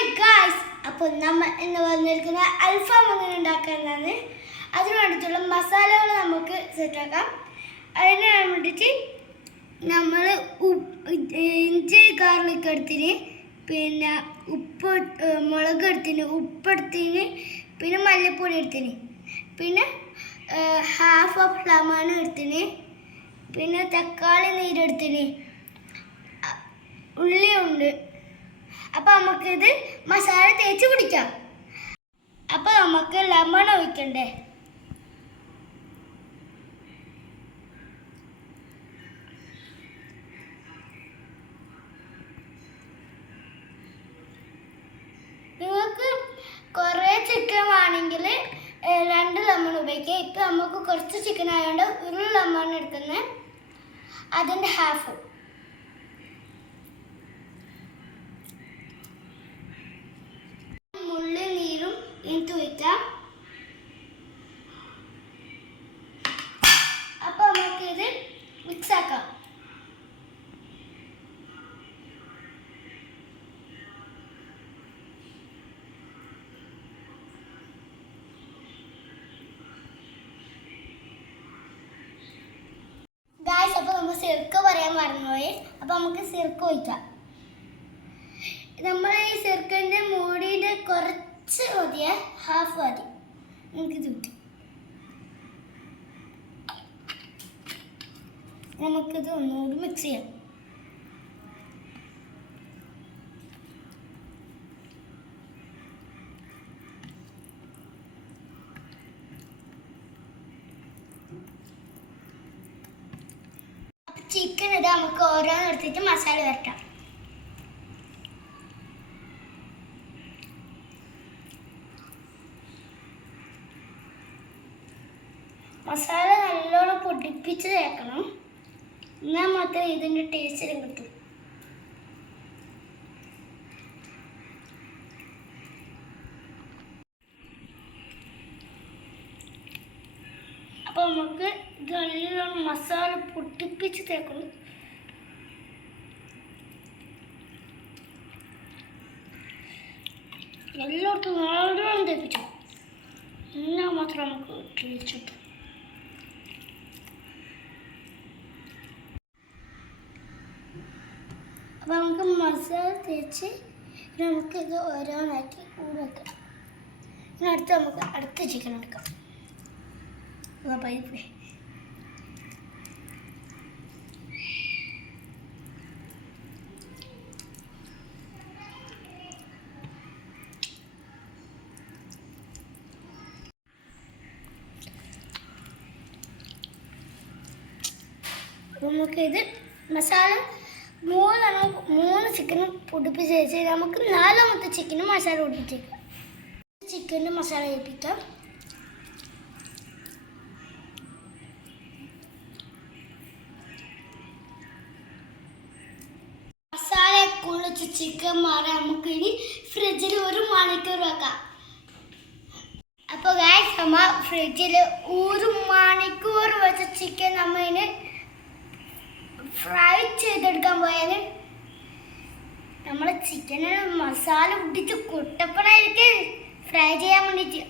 Hi guys, അപ്പോൾ നമ്മൾ ഇന്ന് വന്നിരിക്കുന്ന അൽഫാം എങ്ങനെ ഉണ്ടാക്കാനാണ്. അതിന് വേണ്ടിയിട്ടുള്ള മസാലകൾ നമുക്ക് സെറ്റാക്കാം. അതിന് വേണ്ടിയിട്ട് നമ്മൾ ഇഞ്ചി ഗാർലിക് എടുത്തിന്, പിന്നെ മുളക് എടുത്തിന്, ഉപ്പെടുത്തിന്, പിന്നെ മല്ലിപ്പൊടി എടുത്തിന്, പിന്നെ ഹാഫ് ഓഫ് ലെമൺ എടുത്തിന്, പിന്നെ തക്കാളി നീരെടുത്തിന്, ഉള്ളിയുണ്ട്. അപ്പോൾ നമുക്കിത് മസാല തേച്ച് പിടിക്കാം. അപ്പോൾ നമുക്ക് ലെമൺ ഒഴിക്കണ്ടേ. നിങ്ങൾക്ക് കുറേ ചിക്കൻ ആണെങ്കിൽ 2 ലെമൺ ഉപയോഗിക്കുക. ഇപ്പം നമുക്ക് കുറച്ച് ചിക്കൻ ആയതുകൊണ്ട് 1 ലെമൺ എടുക്കുന്നത്, അതിൻ്റെ ഹാഫ്. അപ്പൊ നമുക്കിത് മിക്സ് ആക്കാം. ഗായ്സ്, അപ്പൊ നമ്മൾ സിർക്ക പറയാൻ മറന്നുപോയി. അപ്പൊ നമുക്ക് സിർക്ക ഒഴിക്കാം. നമ്മൾ ഈ സിർക്കൻ്റെ മൂടിയുടെ കുറച്ച് മതിയേ, ഹാഫ് മതി. നമുക്കിത് കിട്ടി. നമുക്കിത് ഒന്നുകൂടി മിക്സ് ചെയ്യാം. ചിക്കൻ ഇത് നമുക്ക് ഓരോന്നെടുത്തിട്ട് മസാല വരട്ടാം. മസാല നല്ലോണം പൊടിപ്പിച്ച് തേക്കണം, എന്നാൽ മാത്രമേ ഇതിൻ്റെ ടേസ്റ്റ് കിട്ടും. അപ്പോൾ നമുക്ക് ഇത് നല്ലോണം മസാല പൊടിപ്പിച്ച് തേക്കണം. എല്ലായിടത്തും നല്ലോണം തേപ്പിച്ചു, എന്നാൽ മാത്രം നമുക്ക് ടേസ്റ്റ് കിട്ടും. അപ്പോൾ നമുക്ക് മസാല തേച്ച് നമുക്കിത് ഓരോന്നാക്കി വെക്കാം. അടുത്ത് നമുക്ക് അടുത്ത ചിക്കൻ എടുക്കാം. പൈപ്പ് നമുക്കിത് മസാല 3 ചിക്കനും പൊടിപ്പിച്ച് വെച്ച് നമുക്ക് 4ാമത്തെ ചിക്കനും മസാല പൊടിപ്പിച്ചേക്കാം. ചിക്കൻ്റെ മസാല ഏൽപ്പിക്കാം. മസാല കുളിച്ച് ചിക്കൻ മാറി നമുക്ക് ഇനി ഫ്രിഡ്ജിൽ 1 മണിക്കൂർ വെക്കാം. അപ്പോൾ ഗായ്സ്, നമ്മൾ ഫ്രിഡ്ജിൽ 1 മണിക്കൂർ വെച്ച ചിക്കൻ നമ്മളിന് ഫ്രൈ ചെയ്തെടുക്കാൻ പോയാൽ നമ്മളെ ചിക്കന് മസാല പൊടിച്ച് കുട്ടപ്പനായിരിക്കും ഫ്രൈ ചെയ്യാൻ വേണ്ടിയിട്ട്.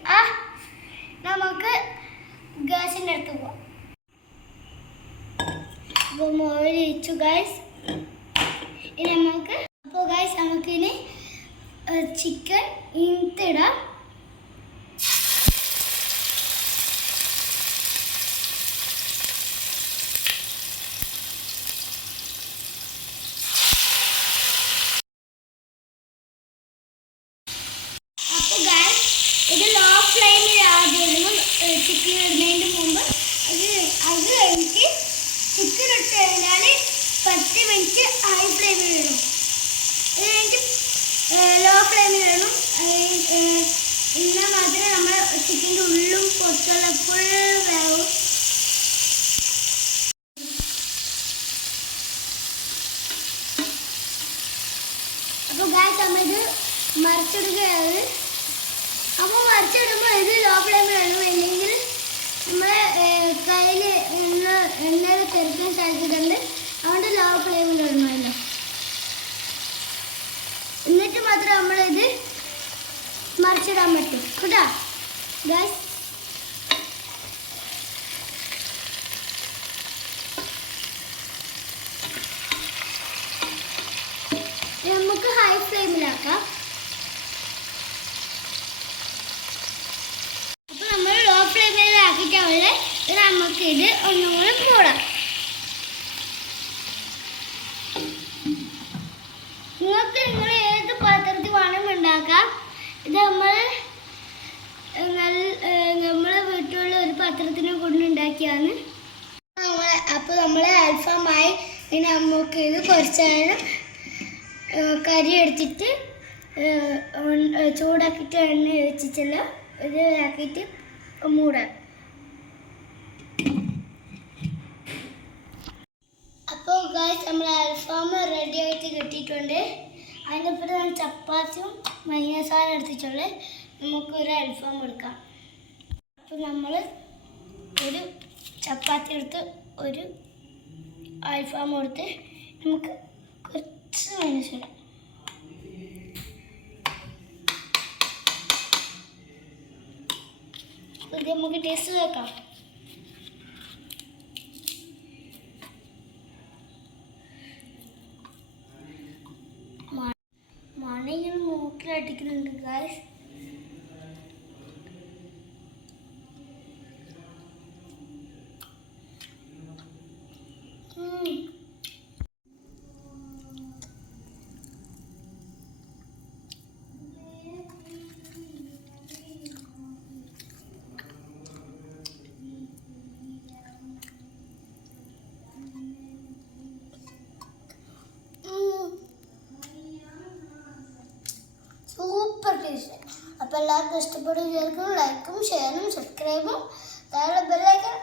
നമുക്ക് ഗ്യാസിൻ്റെ അടുത്ത് പോവാം. അപ്പോൾ ഓയിൽ ഒഴിച്ചു ഗായ്സ്. ഇനി നമുക്കിനി ചിക്കൻ ഇടാം. ഇത് ലോ ഫ്ലെയിമിൽ ആദ്യം ചിക്കൻ ഇടുന്നതിന് മുമ്പ് അത് കഴിഞ്ഞിട്ട് ചിക്കൻ ഇട്ട് കഴിഞ്ഞാൽ 10 മിനിറ്റ് ഹൈ ഫ്ലെയിമിൽ ഇടണം. അത് കഴിഞ്ഞിട്ട് ലോ ഫ്ലെയിമിൽ ഇടണം. എന്നാൽ മാത്രമേ നമ്മൾ ചിക്കൻ്റെ ഉള്ളും പുറത്തുള്ള ഫുൾ വേവും. അപ്പോൾ ഗായ്സ്, നമ്മളിത് മറിച്ചെടുക്കുകയാണ്. അപ്പോൾ മറിച്ചിടുമ്പോൾ ഇത് ലോ ഫ്ലെയിമിലാണ്, അല്ലെങ്കിൽ നമ്മളെ കയ്യിൽ എണ്ണയിൽ തെറിക്കാൻ സാധ്യതയുണ്ട്. അതുകൊണ്ട് ലോ ഫ്ലെയിമിൽ ഇടണമല്ലോ. എന്നിട്ട് മാത്രം നമ്മളിത് ഇടാൻ പറ്റും കേട്ടോ ഗൈസ്. നമുക്ക് ഹൈ ഫ്ലെയിമിലാക്കാം. അപ്പൊ നമ്മൾ ലോ ഫ്ലെയിമിലാക്കിയിട്ടുള്ള നമുക്ക് ഇത് ഒന്നുകൂടെ മൂടാം. നിങ്ങൾക്ക് നിങ്ങൾ ഏത് പാത്രത്തിൽ വേണം ഉണ്ടാക്കാം. ഇത് നമ്മളെ വീട്ടിലുള്ള ഒരു പാത്രത്തിനെ കൊണ്ടുണ്ടാക്കിയാണ്. അപ്പോൾ നമ്മൾ അൽഫാമായി. ഇനി നമുക്ക് ഇത് കുറച്ച് നേരം കരി എടുത്തിട്ട് ചൂടാക്കിയിട്ട് എണ്ണ ഒഴിച്ചിട്ടുള്ള ഇത് ആക്കിയിട്ട് മൂടാം. അപ്പോൾ ഗായ്സ് നമ്മൾ അൽഫാം റെഡി ആയിട്ട് കിട്ടിയിട്ടുണ്ട്. അതിൻ്റെ ഒപ്പം ഞാൻ ചപ്പാത്തിയും മൈനസാനും എടുത്തിട്ടുള്ളത്. നമുക്കൊരു അൽഫാം എടുക്കാം. അപ്പോൾ നമ്മൾ ഒരു ചപ്പാത്തി എടുത്ത് ഒരു അൽഫാം എടുത്ത് നമുക്ക് കുറച്ച് മൈനസ് ഇടാം. ഇത് നമുക്ക് ടേസ്റ്റ് നോക്കാം. മണയിൽ മൂക്കിലടിക്കുന്നുണ്ട് ഗായ്സ്. Super taste. അപ്പോൾ എല്ലാവർക്കും ഇഷ്ടപ്പെടും. ലൈക്കും ഷെയറും സബ്സ്ക്രൈബും താഴെ ബെല്ലൈക്കൺ